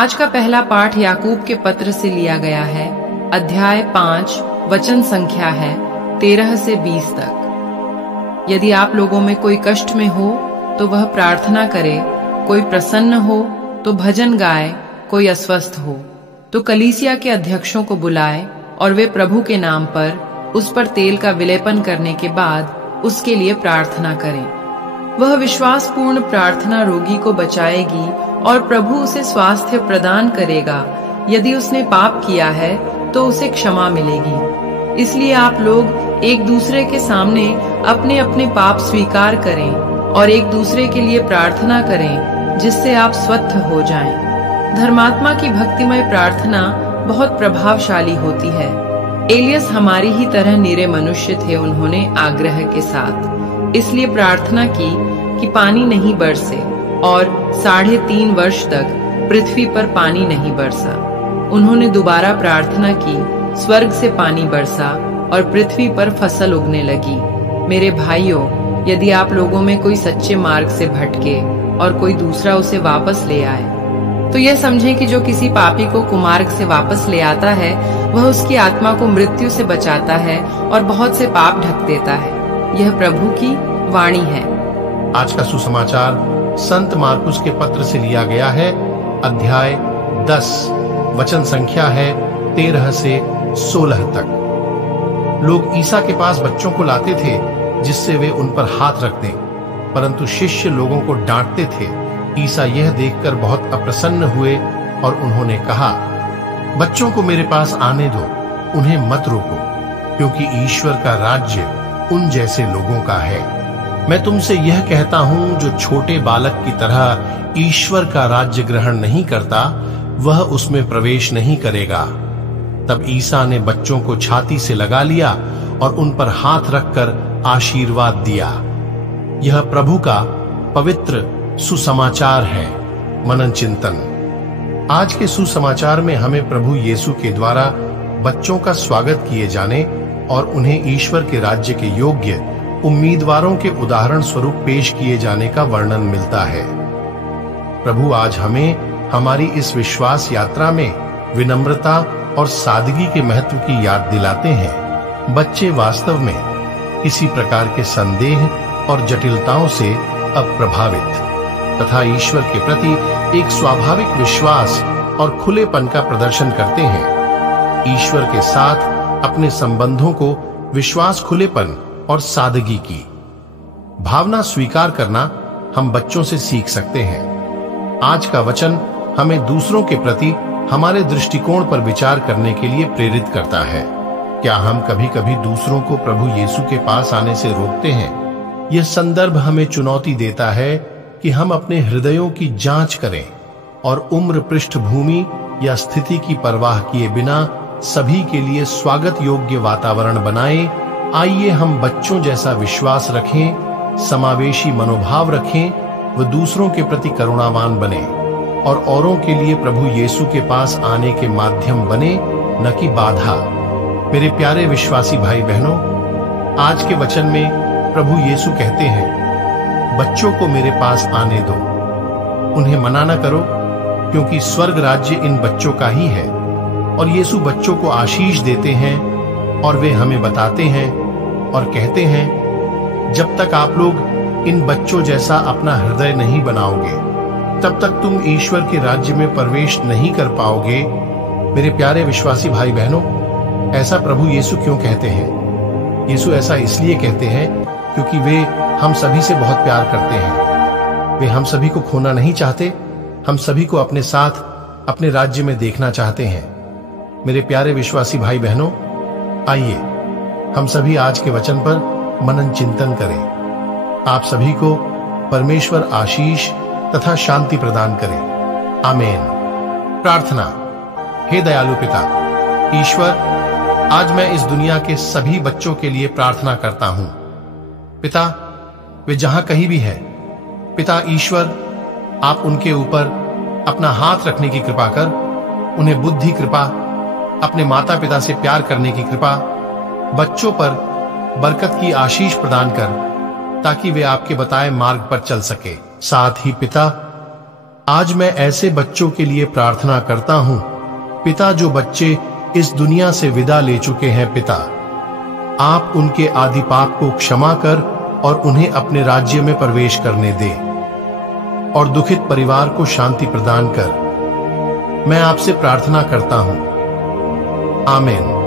आज का पहला पाठ याकूब के पत्र से लिया गया है। अध्याय 5 वचन संख्या है 13 से 20 तक। यदि आप लोगों में कोई कष्ट में हो तो वह प्रार्थना करे, कोई प्रसन्न हो तो भजन गाए, कोई अस्वस्थ हो तो कलीसिया के अध्यक्षों को बुलाए और वे प्रभु के नाम पर उस पर तेल का विलेपन करने के बाद उसके लिए प्रार्थना करें। वह विश्वासपूर्ण प्रार्थना रोगी को बचाएगी और प्रभु उसे स्वास्थ्य प्रदान करेगा। यदि उसने पाप किया है तो उसे क्षमा मिलेगी। इसलिए आप लोग एक दूसरे के सामने अपने अपने पाप स्वीकार करें और एक दूसरे के लिए प्रार्थना करें, जिससे आप स्वस्थ हो जाएं। धर्मात्मा की भक्तिमय प्रार्थना बहुत प्रभावशाली होती है। एलियस हमारी ही तरह निरे मनुष्य थे। उन्होंने आग्रह के साथ इसलिए प्रार्थना की कि पानी नहीं बरसे, और 3.5 वर्ष तक पृथ्वी पर पानी नहीं बरसा। उन्होंने दोबारा प्रार्थना की, स्वर्ग से पानी बरसा और पृथ्वी पर फसल उगने लगी। मेरे भाइयों, यदि आप लोगों में कोई सच्चे मार्ग से भटके और कोई दूसरा उसे वापस ले आए, तो यह समझें कि जो किसी पापी को कुमार्ग से वापस ले आता है, वह उसकी आत्मा को मृत्यु से बचाता है और बहुत से पाप ढक देता है। यह प्रभु की वाणी है। आज का सुसमाचार संत मार्कुस के पत्र से लिया गया है। अध्याय 10 वचन संख्या है 13 से 16 तक। लोग ईसा के पास बच्चों को लाते थे जिससे वे उन पर हाथ रख दें, परंतु शिष्य लोगों को डांटते थे। ईसा यह देखकर बहुत अप्रसन्न हुए और उन्होंने कहा, बच्चों को मेरे पास आने दो, उन्हें मत रोको, क्योंकि ईश्वर का राज्य उन जैसे लोगों का है। मैं तुमसे यह कहता हूं, जो छोटे बालक की तरह ईश्वर का राज्य ग्रहण नहीं करता, वह उसमें प्रवेश नहीं करेगा। तब ईसा ने बच्चों को छाती से लगा लिया और उन पर हाथ रखकर आशीर्वाद दिया। यह प्रभु का पवित्र सुसमाचार है। मनन चिंतन। आज के सुसमाचार में हमें प्रभु यीशु के द्वारा बच्चों का स्वागत किए जाने और उन्हें ईश्वर के राज्य के योग्य उम्मीदवारों के उदाहरण स्वरूप पेश किए जाने का वर्णन मिलता है। प्रभु आज हमें हमारी इस विश्वास यात्रा में विनम्रता और सादगी के महत्व की याद दिलाते हैं। बच्चे वास्तव में किसी प्रकार के संदेह और जटिलताओं से अप्रभावित तथा ईश्वर के प्रति एक स्वाभाविक विश्वास और खुलेपन का प्रदर्शन करते हैं। ईश्वर के साथ अपने संबंधों को विश्वास, खुलेपन और सादगी की भावना स्वीकार करना हम बच्चों से सीख सकते हैं। आज का वचन हमें दूसरों के प्रति हमारे दृष्टिकोण पर विचार करने के लिए प्रेरित करता है। क्या हम कभी कभी दूसरों को प्रभु यीशु के पास आने से रोकते हैं? यह संदर्भ हमें चुनौती देता है कि हम अपने हृदयों की जांच करें और उम्र, पृष्ठभूमि या स्थिति की परवाह किए बिना सभी के लिए स्वागत योग्य वातावरण बनाएं। आइए हम बच्चों जैसा विश्वास रखें, समावेशी मनोभाव रखें व दूसरों के प्रति करुणावान बने और औरों के लिए प्रभु यीशु के पास आने के माध्यम बने, न कि बाधा। मेरे प्यारे विश्वासी भाई बहनों, आज के वचन में प्रभु यीशु कहते हैं, बच्चों को मेरे पास आने दो, उन्हें मना न करो, क्योंकि स्वर्ग राज्य इन बच्चों का ही है। और यीशु बच्चों को आशीष देते हैं और वे हमें बताते हैं और कहते हैं, जब तक आप लोग इन बच्चों जैसा अपना हृदय नहीं बनाओगे, तब तक तुम ईश्वर के राज्य में प्रवेश नहीं कर पाओगे। मेरे प्यारे विश्वासी भाई बहनों, ऐसा प्रभु यीशु क्यों कहते हैं? यीशु ऐसा इसलिए कहते हैं क्योंकि वे हम सभी से बहुत प्यार करते हैं। वे हम सभी को खोना नहीं चाहते, हम सभी को अपने साथ अपने राज्य में देखना चाहते हैं। मेरे प्यारे विश्वासी भाई बहनों, आइए हम सभी आज के वचन पर मनन चिंतन करें। आप सभी को परमेश्वर आशीष तथा शांति प्रदान करे। आमीन। प्रार्थना। हे दयालु पिता ईश्वर, आज मैं इस दुनिया के सभी बच्चों के लिए प्रार्थना करता हूं। पिता, वे जहां कहीं भी है, पिता ईश्वर, आप उनके ऊपर अपना हाथ रखने की कृपा कर, उन्हें बुद्धि कृपा, अपने माता पिता से प्यार करने की कृपा, बच्चों पर बरकत की आशीष प्रदान कर, ताकि वे आपके बताए मार्ग पर चल सके। साथ ही पिता, आज मैं ऐसे बच्चों के लिए प्रार्थना करता हूं, पिता, जो बच्चे इस दुनिया से विदा ले चुके हैं। पिता, आप उनके आदि पाप को क्षमा कर और उन्हें अपने राज्य में प्रवेश करने दे और दुखित परिवार को शांति प्रदान कर। मैं आपसे प्रार्थना करता हूं, आमीन।